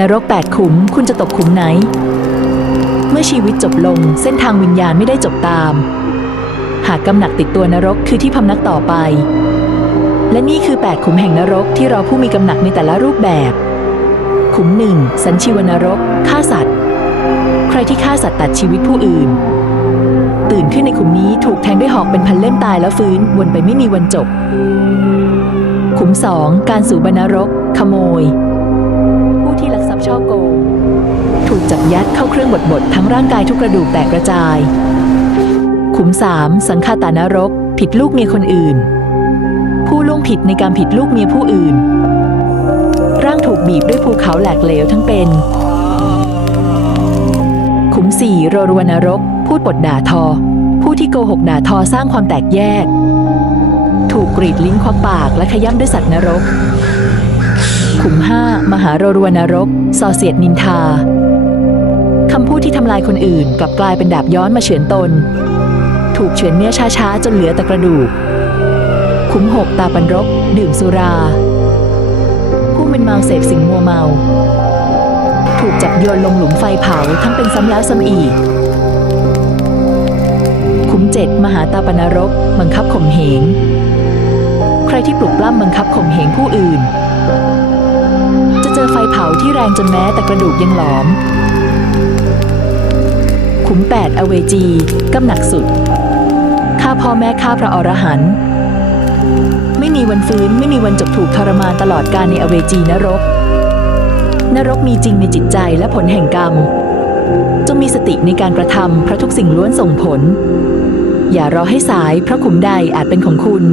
นรกแปดขุมคุณจะตกขุมไหน เมื่อชีวิตจบลงเส้นทางวิญญาณไม่ได้จบตาม หากกำหนักติดตัวนรกคือที่พำนักต่อไป และนี่คือ8ขุมแห่งนรกที่รอผู้มีกำหนักในแต่ละรูปแบบ ขุมหนึ่งสัญชีวนรกฆ่าสัตว์ ใครที่ฆ่าสัตว์ตัดชีวิตผู้อื่น ตื่นขึ้นในขุมนี้ถูกแทงด้วยหอกเป็นพันเล่มตายแล้วฟื้นวนไปไม่มีวันจบ ขุมสองการสู่บรรณรกขโมย ยัดเข้าเครื่องบดบดทั้งร่างกายทุกกระดูกแตกกระจาย ขุมสามสังฆาตานรก ผิดลูกเมียคนอื่น ผู้ล่วงผิดในการผิดลูกเมียผู้อื่น ร่างถูกบีบด้วยภูเขาแหลกเหลวทั้งเป็น ขุมสี่โรรวนรก พูดปดด่าทอ ผู้ที่โกหกด่าทอสร้างความแตกแยก ถูกกรีดลิ้นควักปากและขย้ำด้วยสัตว์นรกขุมห้ามหาโรรวนรกส่อเสียดนินทา คำพูดที่ทำลายคนอื่น กลับกลายเป็นดาบย้อนมาเฉือนตน ถูกเฉือนเนื้อช้าๆ จนเหลือแต่กระดูกขุมหกตาปันรก ดื่มสุรา ผู้เป็นเมาเสพสิ่งมัวเมา ถูกจับโยนลงหลุมไฟเผาทั้งเป็นซ้ำแล้วซ้ำอีกขุมเจ็ดมหาตาปนรก บังคับข่มเหง ใครที่ปลุกปล้ำบังคับข่มเหงผู้อื่น จะเจอไฟเผาที่แรงจนแม้แต่กระดูกยังหลอม ขุมแปดอเวจีกำหนักสุดฆ่าพ่อแม่ฆ่าพระอรหันต์ไม่มีวันฟื้นไม่มีวันจบถูกทรมานตลอดกาลในอเวจีนรก นรกมีจริงในจิตใจและผลแห่งกรรม จงมีสติในการกระทำเพราะทุกสิ่งล้วนส่งผล อย่ารอให้สายเพราะขุมใดอาจเป็นของคุณ